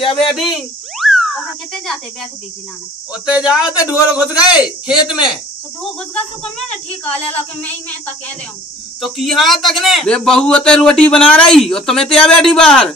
या बेटी कितने जाते बैठ भी खिलाने उते जाओ तो ढोल घुस गए खेत में तो ढोल घुस गया तो कम ना ठीक आ ले के मैं तक कह रहे हूँ तो की हाँ तक ने वे बहू उते रोटी बना रही और तुम्हें त्या बैठी बाहर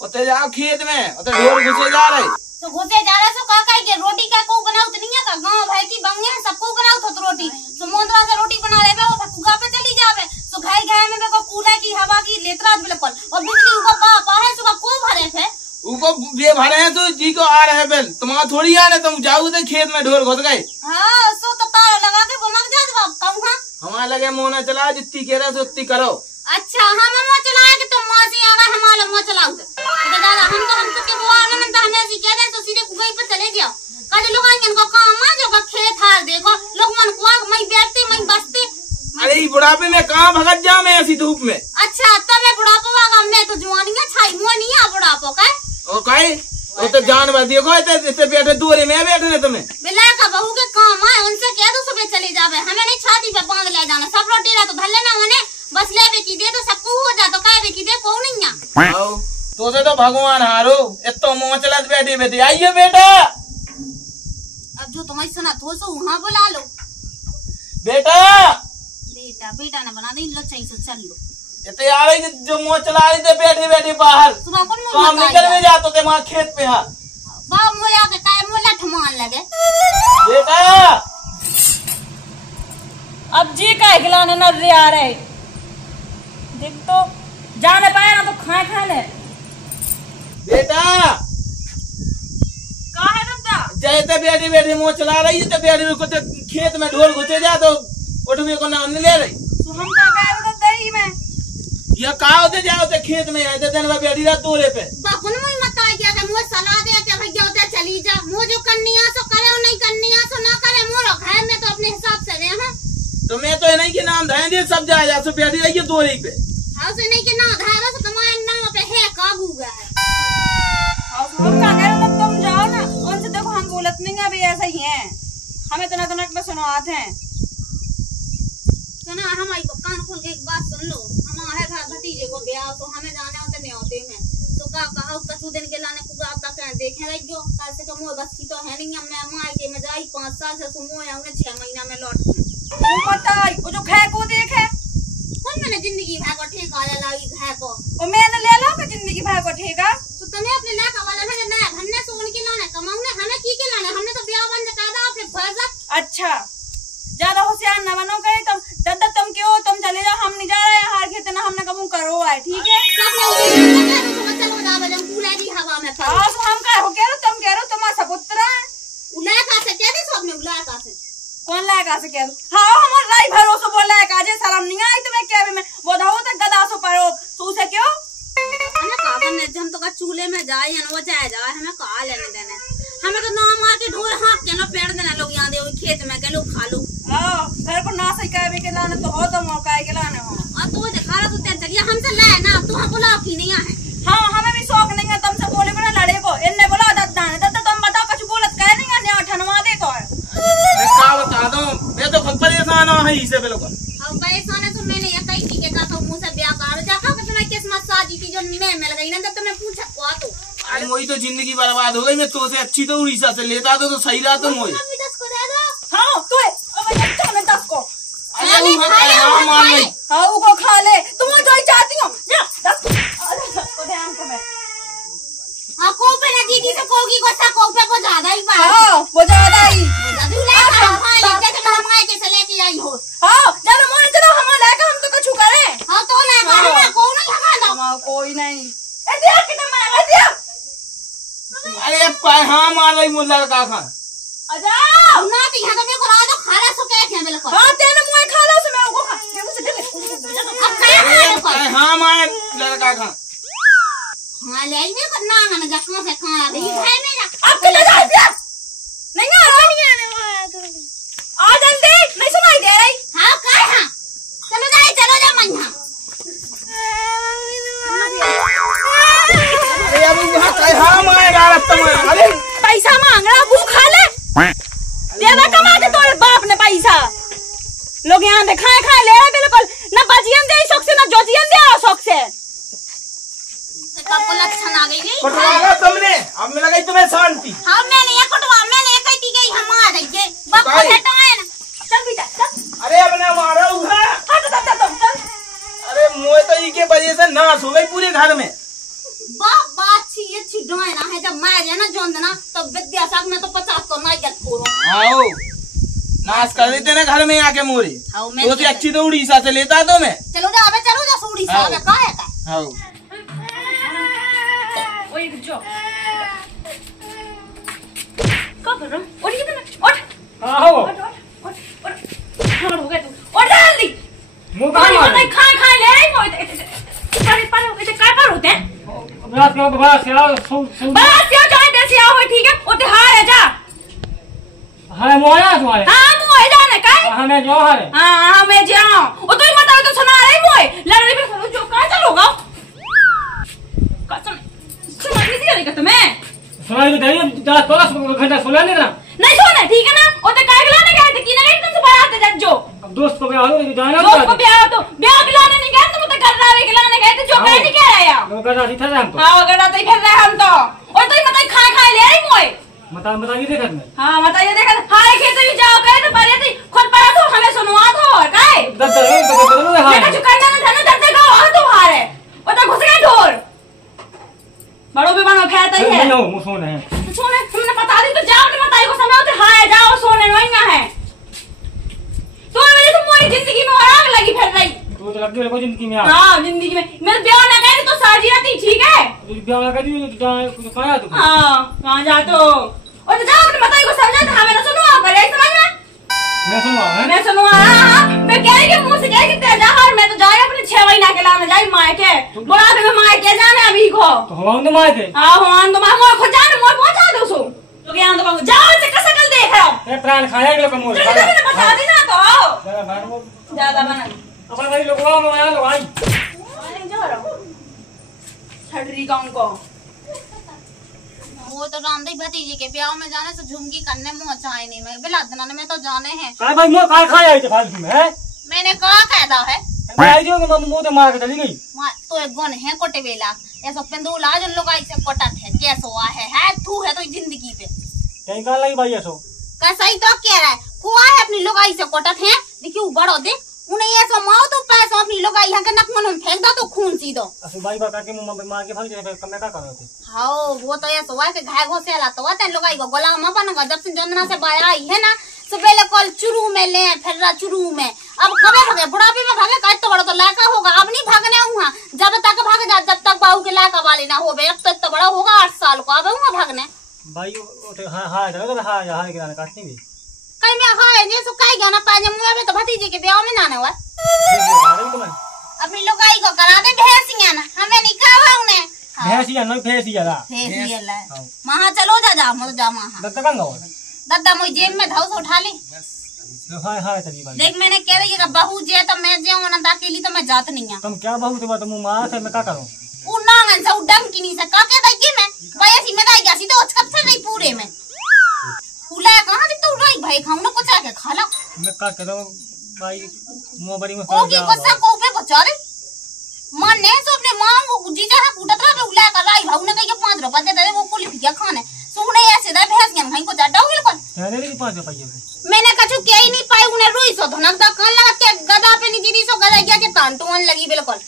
उते जाओ खेत में उते ढोल घुसे जा रहे तो घुसे जा रहे सो काका के रोटी का को बनाओ तो नहीं है का गांव भाई की बंगे सबको बनाओ तो रोटी तो मोंदरा से रोटी बना ले वो कुगा पे चली जावे तो घाई घाई में को कूलर की हवा की लेतरा बिल्कुल और बिजली ऊपर पाहे सुबह को भरे थे उनको ये भरे हैं तो जी को आ रहे बिल तुम्हारा थोड़ी आ रहे तुम जाओ तो खेत में ढोल घुस गए। हाँ सो तो तार लगा के बमक जा जवाब कहूँ हमारे लगे मोना चला जितनी कह रहे उतनी करो। अच्छा हम मुँह चलाए कि तुम मुँह से आगा हमारा मुँह चलाओ तो दादा हम तो के वो आगे में तो हमें ऐसी कह रहे तो सीधे कुगई पर चले जाओ कल लोग आएंगे इनको काम आ जो खेत हार देखो लोग मन को मैं बैठते मैं बसते अरे बुढ़ापे में कहाँ भगत जा मैं ऐसी धूप में। अच्छा तब मैं बुढ़ापा वागा मैं तो जवानी है छाई मुँह नहीं है बुढ़ापो का और कहे वो तो जानवर देखो इतने बैठे दूरी में बैठे ने तुम्हें बिला का बहू के काम आए उनसे कह दो सुबह चले जावे हमें नहीं छाती पे बांध ले जाना सब रोटी रहा तो भर लेना उन्हें बस ले बेकी दे तो सबको हो जा तो कह बेकी दे कौन नहीं है तो से तो भगवान हारो इतो मुँह चला बैठी बेटी आइए बेटा अब जो तुम्हारी सुना तो सो वहाँ बुला लो बेटा बेटा बेटा ने बना दे लो चाहिए सो चल लो इतने आ रही जो मुँह चला रही थे बैठी बैठी बाहर सुबह कौन काम निकल में जाते थे वहाँ खेत पे। हाँ बाप मोया के काय मोला ठमान लगे बेटा अब जी का खिलाने न रे आ रहे देख तो जाने पाए ना तो खाए खाए ले बेटा कहा है दादा जैसे बैठी बैठी मुँह चला रही है तो बैठी को खेत में ढोल घुसे जा तो उठवे को नाम नहीं ले रही तो हम का कह दही में ये कहा होते जाओ तो खेत में आए दिन में बैठी रहा तोरे पे बाकुन मुझे मत आ गया कि मुझे सलाह दे कि भैया उधर चली जा मुझे जो करनी है सो करे और नहीं करनी है सो ना करे मोरो घर में तो अपने हिसाब से रहे हैं तो मैं तो नहीं के नाम धाए दे सब जाए जा सो बैठी रही है तोरे पे हां से नहीं के ना धारा से तुम्हारे नाम पे है काबू है हम का कह रहे तुम जाओ ना उनसे देखो हम बोलत नहीं अभी ऐसा ही है हमें तो ना पे सुनाते हैं सुना हमारी कान खोल के एक बात सुन लो हमारे घर भतीजे को ब्याह तो हमें जाने होते नहीं होते हैं तो का कहा कछु दिन के लाने को आप तक देखे रह गयो कैसे का मोह बस की तो है नहीं मैं मायके में जाई 5 साल से सुमो है उन्हें 6 महीना में लौट बताई वो जो खै को देखे कौन मैंने जिंदगी भर को ठेका लागी घर को ओ मैंने ले लो कि जिंदगी भर को ठेका तो तुम्हें अपने लाका वाला है ना हमने सोन के लाने कमाऊने हमें की के लाने हमने तो ब्याह बंद कर दा फिर फर्जत अच्छा ज्यादा होशियार न बनो कहे तुम क्यों तुम चले जाओ हम नहीं जा रहे हैं हार खेते ना हमने कबू करो है ठीक है हवा में हम कह हो कह रहे तुम कह रहे तुम्हारा सपुत्र है उलाका से कह दे सब में उलाका से कौन लायका से कह दो हाँ हमारे लाई भरोसा बोल लायका जे शर्म नहीं आई तुम्हें क्या भी मैं बोधाओ तक गदासो परो तू से क्यों हमें का करने हम तो का चूल्हे में जाए या वो जाए जाए हमें का लेने देने हमें तो ना मार के ढोल हाँक के ना पेड़ देना लोग यहाँ दे खेत में के लोग खा लो घर को ना सही कहे के लाने तो हो तो मौका के लाने हो और तू दिखा रहा तो चलिए हमसे लाए ना तू हम बुलाओ की नहीं है हाँ हमें भी शौक नहीं है तुमसे बोले बिना लड़े को इनने बोला दद्दा ने दद्दा तुम बताओ कुछ बोलत कहे नहीं है ठनवा दे को मैं क्या बता दूं मैं तो खुद परेशान हूं है इसे बिल्कुल अब परेशान है तो मैंने ये कही थी कि का मुंह से ब्याह कर जाका कि तुम्हें किस्मत शादी थी जो मैं मिल गई ना तो तुम्हें पूछा को तो अरे मोई तो जिंदगी बर्बाद हो गई मैं तो से अच्छी तो उड़ीसा से लेता तो सही रहा तो मोई 10 को दे दो हाँ तो अब 10 को अरे हां मान गई हाँ वो खा ले तुम जो चाहती हो 10 को ध्यान को मैं हाँ को पे ना दीदी से कोगी गुस्सा को पे ज्यादा ही बात हाँ वो ज्यादा ही जब ले हां जैसे हम आए के से लेके आई हो हाँ जब मोने चलो हम लेके हम तो कुछ करें हाँ तो ले बाहर में कौन नहीं हमारा कोई नहीं ए दिया कितना मार दिया अरे हाँ मान गई मुल्ला का खान आजा ना तो यहाँ तो मेरे को रात को खाना सो के खे बिल्कुल हाँ तेरे मुंह खा लो से मैं वो खा ये मुझसे दिल अब खाया हाँ मान लड़का खान हाँ ले आई मेरे को ना खाना जख्म से खाना भी है मेरा अब किधर जा दिया नहीं आ जल्दी नहीं सुनाई दे रही हाँ काय हाँ चलो जा मैया अरे अब यहाँ काय हाँ मारेगा अरे पैसा मांग रहा भूखा ले दे दे कमा के तोरे बाप ने पैसा लोग यहाँ दे खाए खाए ले रहे बिल्कुल ना बजियन दे शौक से ना जोजियन दे शौक से आपको लक्षण आ गई पटवा नाश हो गई पूरे घर में। बात छी अच्छी डोए ना है जब मैं जे ना जोंद ना तो विद्यासागर में तो 50 तो ना गत करो। आओ नाश कर देते ना घर में आके मोरे। तो से अच्छी तो उड़ीसा से लेता तो मैं। चलो जा उड़ीसा में का है का। आओ ओए जो का कर रहा और ये ना उठ आओ उठ हो गया तू और जल्दी मुंह का मार खा ले पर इसे काय पर होते हैं रात को बस यार सुन बस यार जाए देसी आओ ठीक है ओ ते हां जा हां मोया तुम्हारे हां मोए जाने काय हमें जो है हां मैं जाऊं ओ तो मत तो सुना रही मोए लड़ने पे जो का चलोगा कसम सुना नहीं दिया लेगा तुम्हें सुनाई तो दे 10 घंटा सुना नहीं सोना ठीक है ना ओ ते काय लाने गए थे कि नहीं तुमसे बात है जो दोस्त को ब्याह हो जाना दोस्त को ब्याह तो ब्याह खिलाने नहीं गए तुम तो कर रहा है खिलाने गए थे जो मैं नहीं कह रहा यार वो कर रहा था हम तो हां अगर तो फिर रहे हम तो और तो मत खा ले रही मोए बता ये देखत में हां बताइए देखा हां खेत में जाओ गए तो परे थी खुद पड़ा तो हमें सुनवा दो काय दत्ता हां देखा जो करना था ना दत्ते का आ तो हारे ओ तो घुस गए ढोर बड़ो भी बनो फैलता ही है नो मुंह सोने है तो सोने तुमने बता दी तो जाओ नहीं बताई को समय होते हां जाओ सोने नहीं है तो मेरी तो मोरी जिंदगी में आग लगी फिर रही तो लग गई जिंदगी में हां जिंदगी में मैं ब्याह ना करी तो साजी रहती ठीक है ब्याह ना करी तो कहां तू हां कहां जा तो और जाओ अपने बताई को समझा था हमें ना सुनवा करे समझ में मैं सुनवा मैं कह रही हूं मुंह से कह के तेरा जा हर मैं तो जाए अपने 6 महीना के लाने जाई मां के बोला दे मैं मां के जाने अभी को तो हवान तो मां के हां हवान तो मां को जाने मोर पहुंचा दो सो तो यहां तो जाओ से कसकल देख रहा ए प्राण खाया के लोग मोर बता दी ना तो ज्यादा बना अपन भाई लोग में आया लोग आई छड़री गांव को वो तो रामदेव भतीजे के ब्याह में जाने से झुमकी करने मुंह चाहे नहीं मैं बिलादना में तो जाने हैं काय भाई मोर काय खाया इते फालतू में है मैंने कहा कहता है मैं आई जो मुंह तो मार के चली गई तो एक गन है कोटे बेला ऐसा पेंदुला जो लोग ऐसे कोटा थे कैसे हुआ है तू है तो जिंदगी पे कहीं काल लगी भाई ऐसो कैसा ही तो कह रहा है कुआ है अपनी लोग ऐसे कोटा थे देखियो बड़ो दे उन्हें ऐसा माओ तो पैसा अपनी लोग यहाँ के नक मन में फेंक दो तो खून सी दो असु भाई बता के मुंह में मार के भाग जाए कम का करो थे हां वो तो ऐसा हुआ के घाय घोसे ला तो तेन लोग आई गोलाम बनगा जब से जंदना से बाया आई है ना सुबह कल चुरू में ले फिर चुरू में अब कबे भागे बुढ़ापे में भागे काट तो बड़ा तो लाका होगा अब नहीं भागने हुआ जब तक भाग जा जब तक बाहू के लाका वाले ना होबे अब तो बड़ा होगा 8 साल को अब हुआ भागने भाई हां हां चलो तो हां के गाना काटनी भी कहीं में हां ये सो काई गाना पाजे मुंह में तो भतीजे के ब्याह में ना हुआ अपनी लोग आई को करा दे भैंसिया ना हमें नहीं खावा उन्हें भैंसिया नहीं भैंसिया ला भैंसिया ला वहां चलो जा मत जा वहां दत्ता कंगा दादा मुझे जेब में धौस उठा ले हां हां चली भाई देख मैंने कह रही है बहू जे तो मैं जे ना अकेली तो मैं जात नहीं है तुम क्या बहू से बात मुंह मार से मैं क्या करूं उन्नांगन से उडम की नहीं से का के दगी में भाई ऐसी में दाई गसी तो उचकत फिर नहीं पूरे में उला कहां से तो उड़ाई भाई खाऊं ना कुछ आके खा ला मैं का करूं भाई मुंह बड़ी में ओ की गुस्सा को पे बचा रे मन ने सो अपने मां को जीजा है कूटत रहा उला का लाई भाऊ ने कही 5 रुपए दे दे वो कुली पिया खाने सुने ऐसे दा भैंस के भाई को जाडा होगे कौन जाने नहीं 5 रुपए मैंने कछु के ही नहीं पाई उन्हें रोई सो धनक दा कान लगा के गदा पे नहीं जीरी सो गदा गया के तांटोन लगी बिल्कुल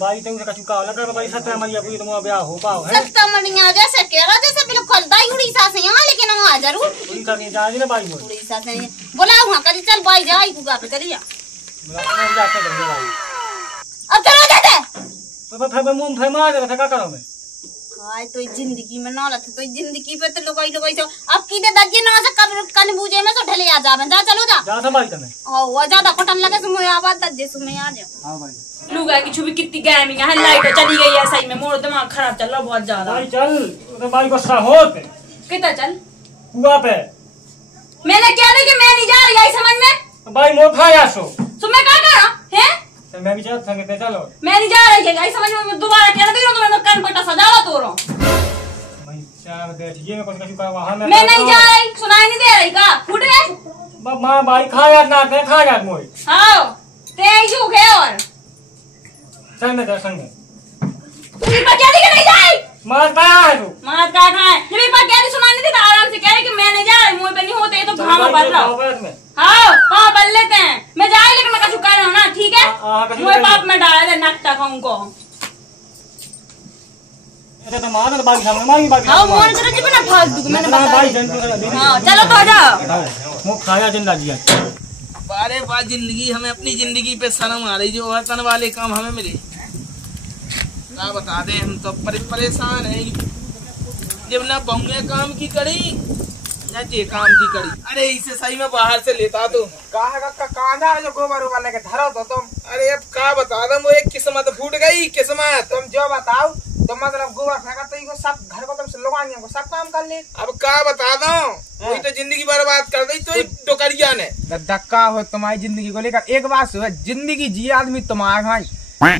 भाई तुम से कछु का लगा भाई 7 मरिया कोई तो ब्याह हो पाओ है 7 मरिया जैसे केरा जैसे बिल्कुल दाई उड़ीसा से यहां लेकिन वहां जरूर उड़ीसा के जा ना भाई मोर उड़ीसा से बोला वहां करी चल भाई जाई कुगा पे चलिया बोला जाके कर भाई अब चलो जाते तो फिर मुंह फरमा दे तो क्या करो मैं हाय तो जिंदगी में ना लथ तो जिंदगी पे तो लोगई तो अब की दे दज्जे ना से कब कन बूझे में तो ढले आ जावे जा चलो जा संभाल तने ओ वो ज्यादा कटन लगे सुमो आवाज दज्जे सुमे आ जाओ हां भाई लुगा की छुबी कितनी गैमी है लाइट चली गई है सही में मोर दिमाग खराब चल रहा बहुत ज्यादा भाई चल तो भाई गुस्सा होत कितना चल कुआ पे मैंने क्या कि मैं नहीं जा रही आई समझ में भाई मोर खाया सो मैं क्या करा हैं तो मैं भी चल संग पे चलो मैं नहीं जा रही है आई समझ में दोबारा क्या दे तो मैं कान पट्टा सजावा तो रो भाई चार बैठिए मैं कुछ कछु का वहां मैं नहीं जा रही सुनाई नहीं दे रही का फुट रे मां भाई खाया ना ते खाया मोर हां ते यू है और संग में संग तू बच्चा लेके नहीं जाए मार का है तू मार का खाए ये पर क्या सुनाई नहीं देता आराम से कह रहे कि मैं नहीं जा रही मुंह पे नहीं होते ये तो भामा पड़ रहा हां हां बल लेते हैं मैं जाए लेकिन मैं कछु कर रहा हूं ना ठीक है मुंह पाप में डाल दे नाकता खाऊं को ऐसे तो मार बाकी सामने मारी बाकी हां मोर जरा जी बना भाग दूं मैंने भाई बता जन हां चलो तो जा मु खाया जिंदा जी बारे बात जिंदगी हमें अपनी जिंदगी पे शर्म आ रही जो वर्तन वाले काम हमें मिले क्या बता दे हम तो परेशान है जब ना बहुए काम की करी ना जे काम की करी। अरे इसे सही में बाहर से लेता तो कहा जो गोबर वाले के धरो तो तुम। अरे अब क्या बता दो वो एक किस्मत फूट गई किस्मत। तुम जो बताओ तो मतलब गोबर फेंका तो इको सब घर को तुम लोग को सब काम कर ले। अब क्या बता दो वही तो जिंदगी बर्बाद कर दी तो टोकरिया ने। धक्का हो तुम्हारी जिंदगी को लेकर। एक बात सुनो, जिंदगी जी आदमी तुम्हारा भाई,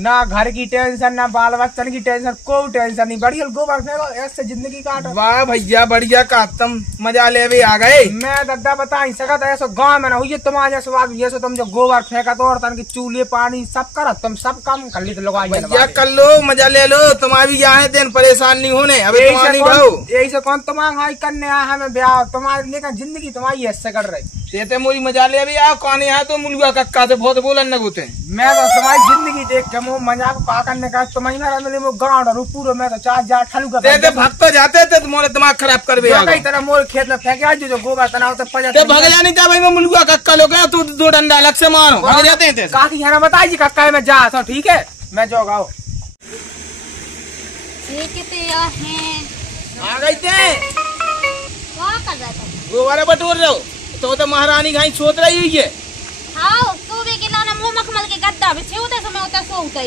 ना घर की टेंशन ना बाल बच्चन की टेंशन, कोई टेंशन नहीं, बढ़िया गोबर फेंको ऐसे जिंदगी काटो। वाह भैया बढ़िया का तुम मजा ले भी आ गए। मैं दद्दा बता ही सकत ऐसा गाँव में ना हुई तुम्हारे जैसे बात जैसे तुम जो गोबर फेंका तो और तन की चूल्हे पानी सब कर तुम सब काम कर ली तो लोग भैया कर लो मजा ले लो तुम्हारी भी यहाँ दिन परेशान नहीं होने। अभी यही से कौन तुम्हारा भाई करने आया हमें ब्याह तुम्हारे लेकिन जिंदगी तुम्हारी ऐसे कर रही ते मोरी मजा ले भी आओ कौन यहाँ तो मुलुआ कक्का से बहुत बोलन न गुते। मैं तो तुम्हारी जिंदगी देख के मुँह मजाक पा करने का तुम्हारी मेरा मिले वो गाँव पूरा मैं तो 4 ठलू का भक्त तो जाते थे तुम्हारे दिमाग खराब कर तरह मोर खेत में फेंके जो गोबर तना होता भग जानी था भाई मैं मुलुआ कक्का लोग तू 2 डंडा अलग से मारो भग जाते थे। काकी है ना बताइए कक्का मैं जा था ठीक है मैं जो गाओ आ गई थे गोबर बटोर रहो तो महारानी घाई सोच रही हुई है।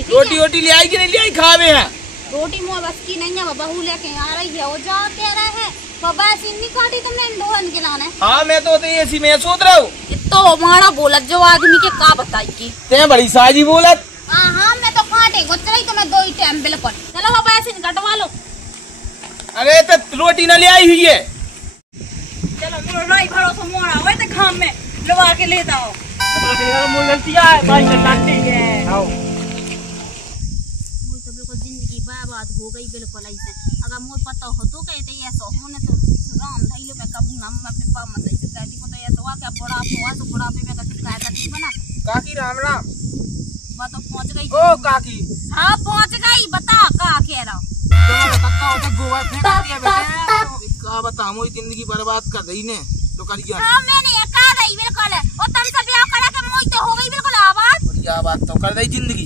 रोटी वोटी ले आई कि नहीं ले आई खावे है। रोटी मुँह बस की नहीं है बहू लेके आ रही है वो जा कह रहे हैं बाबा ऐसी नहीं काटी तुमने दोहन के लाने। हाँ मैं तो ऐसी मैं सोच रहा हूँ तो हमारा बोलत जो आदमी के का बताई की ते बड़ी साजी बोलत। हाँ मैं तो काटे गुजराई तो मैं 2 ही टाइम बिल्कुल। चलो बाबा ऐसे कटवा लो। अरे तो रोटी न ले आई हुई है। चलो मोर राई भरोसा मोरा ओए ते खाम में लवा के लेता हो मोर गलतियां है भाई चलाती है। आओ मोर तो बिल्कुल जिंदगी बर्बाद हो गई बिल्कुल ऐसे। अगर मोर पता हो तो कहते ऐसा होने तो राम धैले में कभी हम अपने पाप मत ऐसे कहती को तो ऐसा हुआ क्या बड़ा हुआ तो बड़ा पे में का कायदा नहीं बना। काकी राम राम बात तो पहुंच गई। ओ काकी हाँ पहुंच गई बता का कह रहा गोबर फेंका दिया बेटा का बता मोरी जिंदगी बर्बाद कर रही ने तो करिया। हाँ मैंने कर रही बिल्कुल और तुम सब ब्याह करा के मोई तो हो गई बिल्कुल आवाज। बढ़िया बात तो कर रही जिंदगी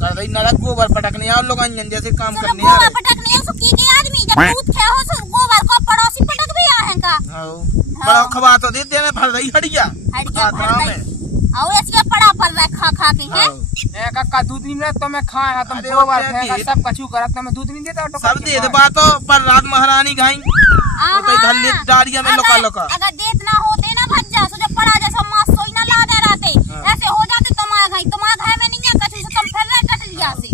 कर रही नरक गोबर पटकने और लोग अंजन जैसे काम करने आ गोबर पटकने है सुकी के आदमी जब दूध खे हो सो गोबर को पड़ोसी पटक भी आ है का। हां बड़ा खबा तो दे देने भर रही हड़िया में और इसके पड़ा पर रहा खा खा के है। ए कक्का दूध नहीं मिला तो मैं खाए तुम गोबर फेंका सब कछु करत तो मैं दूध नहीं देता तो सब दे दे बात पर रात महारानी घाई तो धल्ले डारिया में लोका लोका अगर देत ना होते ना भज्जा सो जब पड़ा जैसा मां सोई ना ला दे रहते ऐसे हो जाते तुम्हारे घर में नहीं है कछु से तुम फिर रह कट लिया से।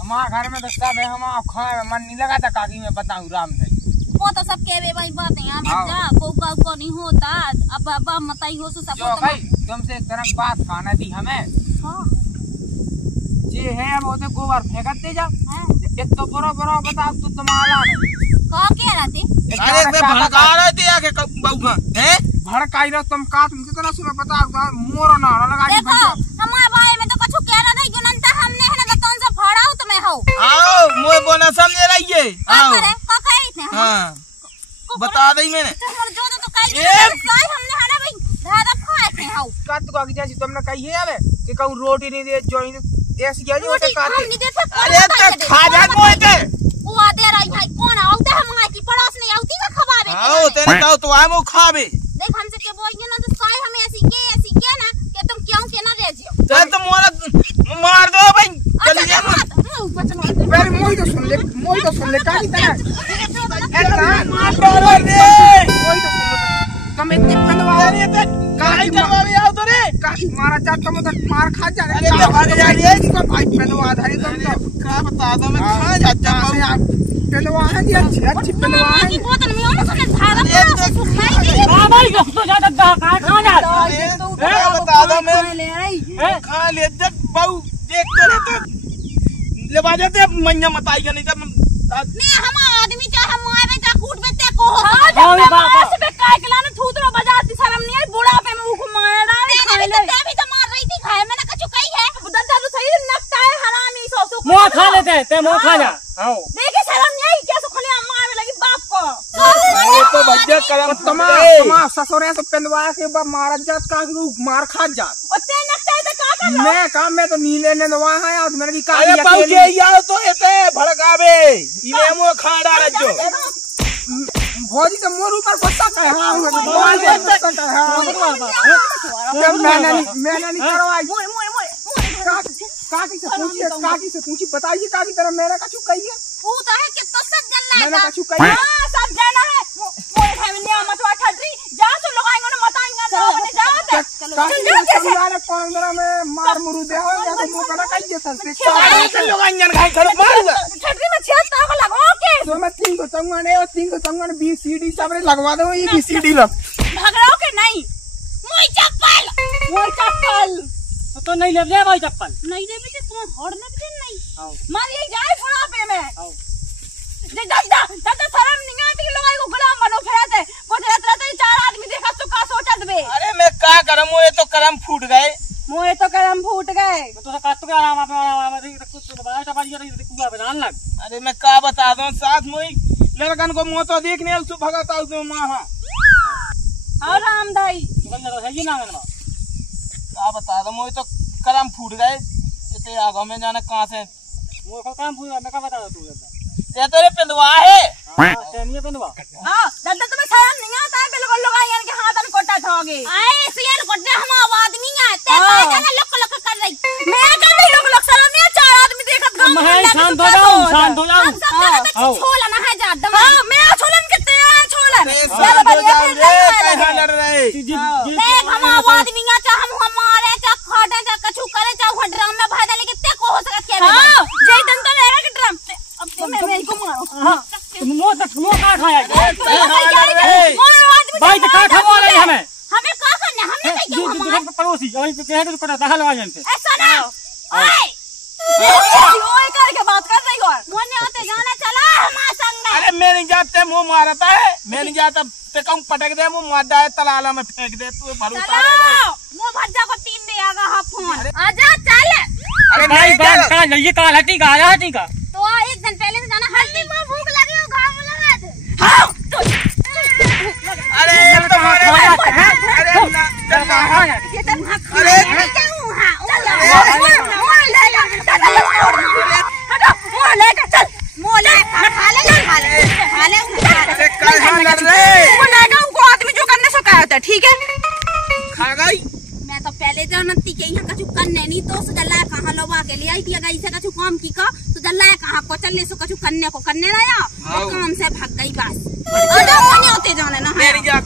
हमारे घर में तो सब है हम खाए में मन नहीं लगा था काकी मैं बताऊं राम भाई वो तो सब कह भाई बातें हैं भज्जा को नहीं होता अब अब मताई हो सो सब भाई तुमसे एक तरह बात खाना दी हमें ये है वो तो गोबर फेंकते जा एक तो बरो बताओ तू तुम्हारा का कह रहा थे। अरे से भड़का रहे थे आके बउका हैं भड़काई रहो तुम काट कितना सुना बताओ मोर ना लगा के देखो हमारे भाई में तो कुछ कह रहा नहीं जुनंता हमने है ना कौन सा फाड़ाओ तुम्हें हो आओ मोए बोना समझ रही है। आओ का कह रही थे हां बता दई मैंने जो तो कही हमने है ना भाई दादा खाए थे हो का तो काकी जैसी तुमने कही है अब कि कहूं रोटी नहीं दे जो ऐसी क्या जो काटे अरे तो खा जा मोए ते वो दे रही भाई कौन आउते हम की पड़ोस नहीं आउती का खवावे आओ तेरे का तो आए मो खावे देख हमसे के बोलिए ना तो साई हमें ऐसी के ना कि तुम क्यों के ना रह जियो चल तुम मोरा मार दो भाई चल जा मेरे मोई तो सुन ले काकी तरह मार दो रे मोई तो सुन ले तुम इतनी पनवा रही है काई करवा भी आओ तो रे काकी मारा जा तुम तो मार खा जा अरे तो भाग जा रे इसको भाई पनवा धारी तुम तो का बता दो मैं खा जाता हूं पनवा है ये अच्छी पनवा है की बोतल में ओने सुने धारा सुखाई हां भाई तो ज्यादा खा जा बता दो मैं ले आई खा ले जब बाऊ देख करे तो लेवा जाते मैया मताई का नहीं जब मैं हम आदमी चाहे माए में जा कूट में ते को हो हां बाबा से पे काय के लाने थूतरो बजाती शर्म नहीं है बुढ़ा पे मुंह घुमाया डाल खाए ले भी तो मार रही थी खाए मैंने कछु कही है बदल जा तो सही नकता है हरामी सो मुंह खा लेते ते मुंह खा जा आओ देखे शर्म नहीं आई क्या तो भैया कलम तुम्हारा ससुरे से पेंदवाया के बाद मारत जात का मार खा जात मैं काम में तो नीले ने दवा है आज मेरे की अरे पहुंचे यार तो एते भड़कावे इने मो खाड़ा रजो भौजी के मोर ऊपर गुस्सा का हां मैंने नहीं करवाई काकी से पूछी बताइए काकी तरह मेरा कछु कहिए वो तो है कि तो सब जल मैंने कछु कहिए हां सब जाना है मोए है ने मचवा ठटरी जा सो लोग आएंगे ना बताएंगे ना बने जाओ चलो यार 15 में मार मुरु दे हो या तो मो करा कहिए सर से लोग अंजन खाई खड़ो मारूंगा ठटरी में छेद तो लगाओ के तो मैं 3 को चंगन है और 3 को चंगन BCD सब लगवा दो ये BCD लग भगड़ो के नहीं मोई चप्पल तो नहीं ले ले भाई चप्पल नहीं दे भी तुम हड़ने भी नहीं मान ये जाए बुढ़ापे में जब शर्म नहीं आती कि लोग को गुलाम बनो फिरते बोलते रहते 4 आदमी देखा तो का सोचत बे अरे मैं का करम ये तो करम फूट गए मोए तो करम फूट गए तो काट के आराम पे कुछ बड़ा टपाई रही कुआ बनान लग। अरे मैं का बता दूं साथ मोई लड़कन को मुंह तो देखने सु भगता हूं मां और राम दाई दुकान है ये ना ना का बता दो मोई तो करम फूट गए इतने आगो में जाने कहां से वो काम पूरा मैं का बता तू ते तोरे पेंदवा है ते नहीं पेंदवा हां दादा तुम्हें शर्म नहीं आता है बिल्कुल लोग आए के हाथ में कोटा ठोगे आए सियार कोटे हम आदमी आते हैं जाने लक कर रही मैं कर रही लोग शर्म नहीं 4 आदमी देखत गांव मैं शांत हो जाऊं छोला ना है ज्यादा हां मैं छोलन के ते छोलन कहां लड़ रहे देख हम आदमी चाह हम हमारे चाह खाटे चाह कछु करे चाह ड्रम में भर डाले कितने को हो सकत के हां जय दन तो लेगा कि ड्रम अब तो मैं को मारो हां तुम मो का खाया भाई भाई तो का खा रहे हमें का करना हमने कहीं क्यों हमारे पड़ोसी वहीं पे कह तो पता लगा जानते ऐसा ना ओए ओए करके बात कर रही हो मोने आते जाना चला हमारे संग अरे मैं नहीं जाते मुंह मारता है मैं नहीं जाता ते कहूं पटक दे मुंह मार दे तलाला में फेंक दे तू भरोसा चलो मुंह भज्जा को 3 दे आगा हा फोन आजा चल अरे भाई नहीं चल का ये का हटी का आया हटी का तो एक दिन पहले से जाना हल्दी में भूख लगी हो घाव लगा दे हां अरे ये तो मारे अरे ना ये तो अरे क्या हूं हां आदमी जो करने से कहा था ठीक है खा गई मैं तो पहले जानती के यहाँ कछु करने नहीं तो सुजल्ला कहाँ लोबा के लिए आई थी अगर इसे कछु काम की का सुजल्ला कहाँ को चलने से कछु करने को करने रहा काम से भाग गई बस अरे होने होते जाने ना मेरी जा